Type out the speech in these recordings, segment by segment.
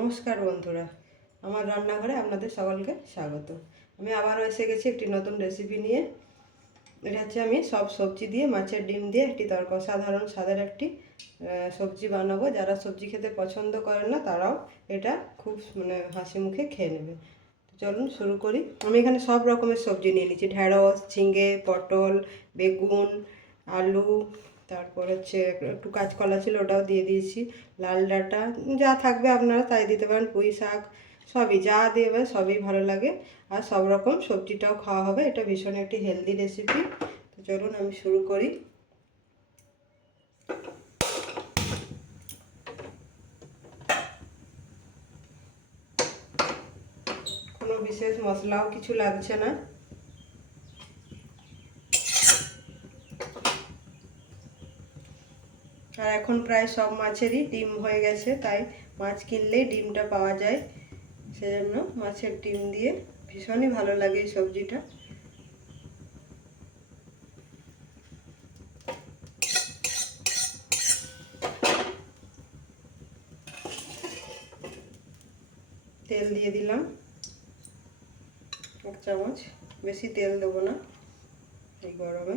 নমস্কার বন্ধুরা, আমার রান্নাঘরে আপনাদের সকলকে স্বাগত। আমি আবারও এসে গেছি একটি নতুন রেসিপি নিয়ে। এটা হচ্ছে আমি সব সবজি দিয়ে, মাছের ডিম দিয়ে একটি তরকা সাধারণ স্বাদের একটি সবজি বানাবো। যারা সবজি খেতে পছন্দ করেন না, তারাও এটা খুব মানে হাসি মুখে খেয়ে নেবে। চলুন শুরু করি। আমি এখানে সব রকমের সবজি নিয়ে নিচ্ছি। ঢ্যাঁড়স ঝিঙে, পটল, বেগুন, আলু তারপর হচ্ছে একটু কাঁচকলা ছিল ওটাও দিয়ে দিয়েছি, লাল ডাঁটা, যা থাকবে আপনারা তাই দিতে পারেন, পুঁই শাক, সবই যা দেবে সবই ভালো লাগে। আর সব রকম সবজিটাও খাওয়া হবে, এটা ভীষণ একটি হেলদি রেসিপি তো চলুন আমি শুরু করি। কোনো বিশেষ মশলাও কিছু লাগছে না। আর এখন প্রায় সব মাছেরই ডিম হয়ে গেছে, তাই মাছ কিনলেই ডিমটা পাওয়া যায়। সেজন্য মাছের ডিম দিয়ে ভীষণই ভালো লাগে এই সবজিটা। তেল দিয়ে দিলাম। এক চামচ, বেশি তেল দেবো না এই গরমে।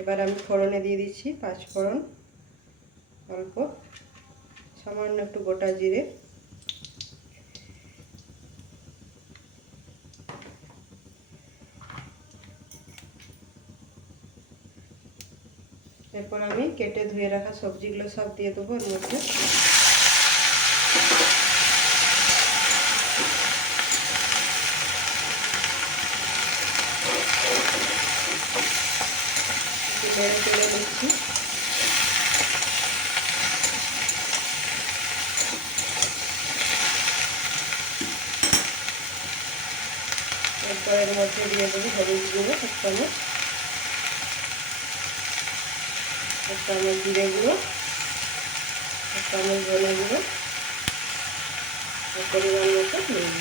এবার আমি ফোড়নে দিয়ে দিচ্ছি পাঁচ ফোড়ন। অল্প, সামান্য একটু গোটা জিরে। এরপর আমি কেটে ধুয়ে রাখা সবজিগুলো সব দিয়ে দেবো এর মধ্যে। নিচ্ছি এরপর এর মধ্যে দিয়ে দেবো হলুদ গুঁড়ো এক চামচ এক চামচ জিরে গুঁড়ো এক চামচ ধনে গুঁড়ো পরিমাণ মতো নুন।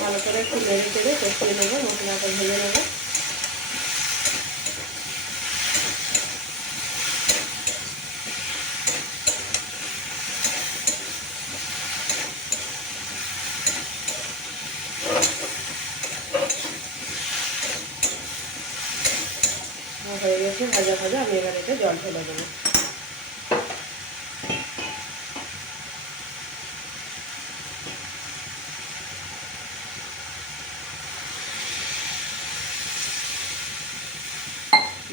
ভালো করে একটু নেড়ে চেড়ে কষিয়ে নেব, মশলাটা ভেজে নেব হয়ে ভাজা, আমি এবার এটা জল ফেলে দেবো।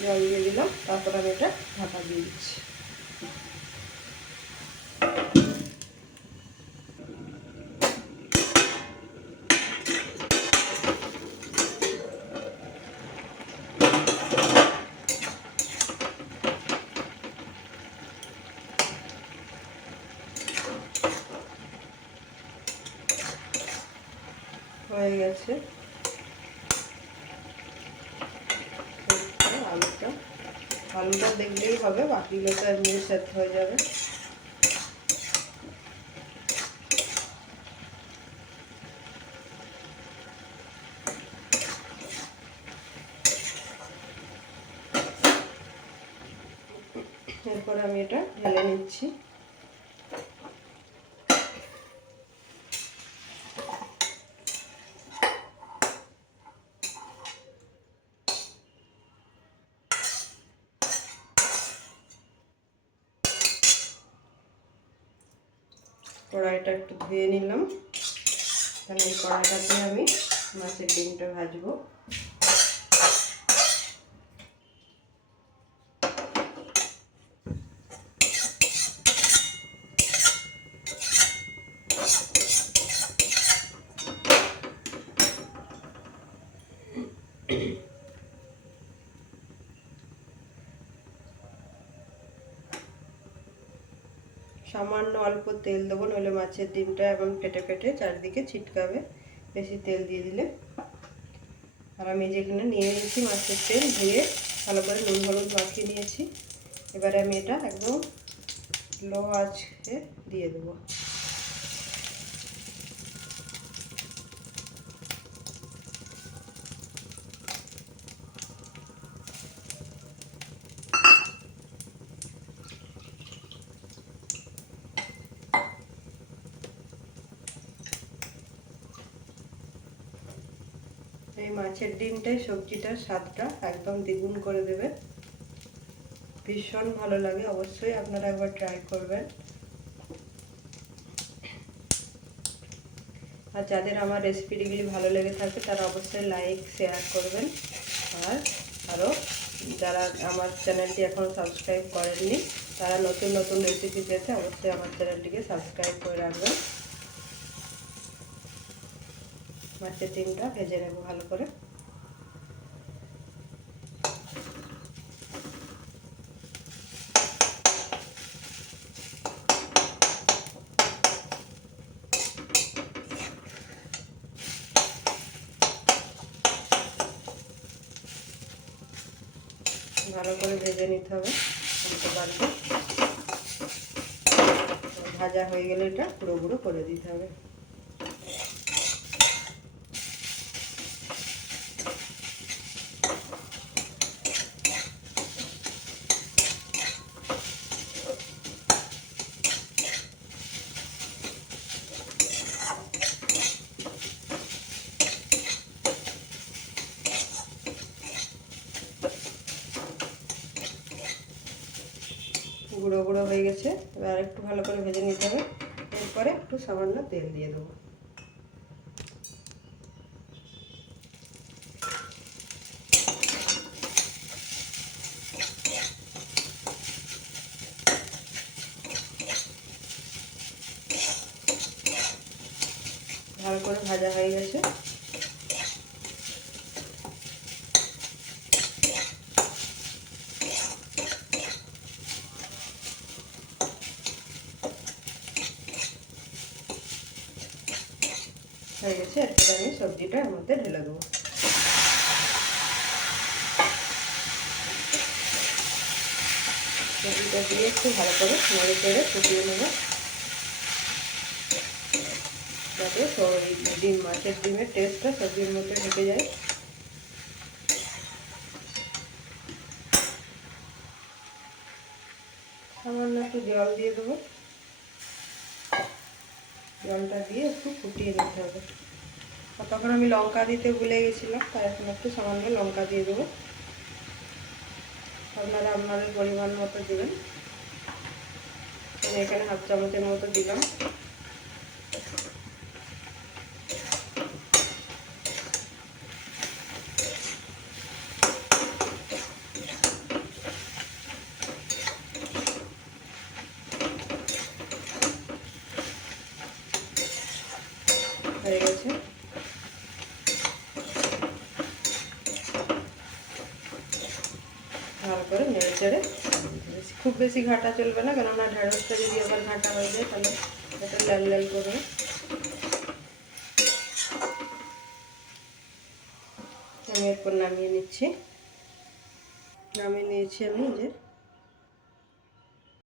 জল দিয়ে দিলাম, তারপর আমি এটা ঢাকা দিয়ে দিচ্ছি। হয়ে গেছে। আলুটা। আলুটা দেখলেই হবে বাকিগুলো তো এমনি সেদ্ধ হয়ে যাবে। এরপর আমি এটা ঢেলে নিচ্ছি। কড়াইটা একটু ধুয়ে নিলাম। তাহলে এই কড়াইটাতে আমি মাছের ডিমটা ভাজবো। সামান্য অল্প তেল দেবো, নইলে মাছের ডিমটা এবং ফেটে ফেটে চারিদিকে ছিটকাবে। বেশি তেল দিয়ে দিলে। আর আমি যেখানে নিয়ে নিয়েছি মাছের তেল, ধুয়ে ভালো করে নুন হলুদ মাখিয়ে নিয়েছি। এবারে আমি এটা একদম লো আঁচে দিয়ে দেবো। এই মাছের ডিমটাই সবজিটার স্বাদটা একদম দ্বিগুণ করে দেবে। ভীষণ ভালো লাগে, অবশ্যই আপনারা একবার ট্রাই করবেন। আর যাদের আমার রেসিপিগুলি ভালো লেগে থাকে, তারা অবশ্যই লাইক শেয়ার করবেন। আর আরও যারা আমার চ্যানেলটি এখনও সাবস্ক্রাইব করেননি, তারা নতুন নতুন রেসিপি পেতে অবশ্যই আমার চ্যানেলটিকে সাবস্ক্রাইব করে রাখবেন। মাছের ডিমটা ভেজে নেব ভালো করে। ভালো করে ভেজে নিতে হবে ভাজা হয়ে গেলে এটা গুঁড়ো গুঁড়ো করে দিতে হবে গুঁড়ো গুঁড়ো হয়ে এবার একটু ভালো করে ভেজে নিতে হবে। এরপরে একটু সামান্য তেল দিয়ে দেবো ভালো করে ভাজা হয়ে গেছে হয়ে গেছে এরপরে আমি সবজিটা এর মধ্যে ঢেলে দেবো। সবজিটা দিয়ে একটু ভালো করে নেড়ে চেড়ে ফুটিয়ে নেব। যাতে ডিম, মাছের ডিমের টেস্টটা সবজির মধ্যে ঢুকে যায়। সামান্য একটু জল দিয়ে দেবো। জলটা দিয়ে একটু ফুটিয়ে নিতে হবে। তখন আমি লঙ্কা দিতে ভুলে গেছিলাম, তাই এখন একটু সামান্য লঙ্কা দিয়ে দেবো। আপনারা আপনাদের পরিমাণ মতো দেবেন। আমি এখানে হাফ চামচের মতো দিলাম হয়ে গেছে ভালো করে নেড়ে চেড়ে খুব বেশি ঘাটা চলবে না, কেননা ঢেঁড়সটা যদি আবার ঘাটা হয়ে যায়, তাহলে এটা লাল লাল করবে। আমি এরপর নামিয়ে নিচ্ছি। নামিয়ে নিয়েছি আমি যে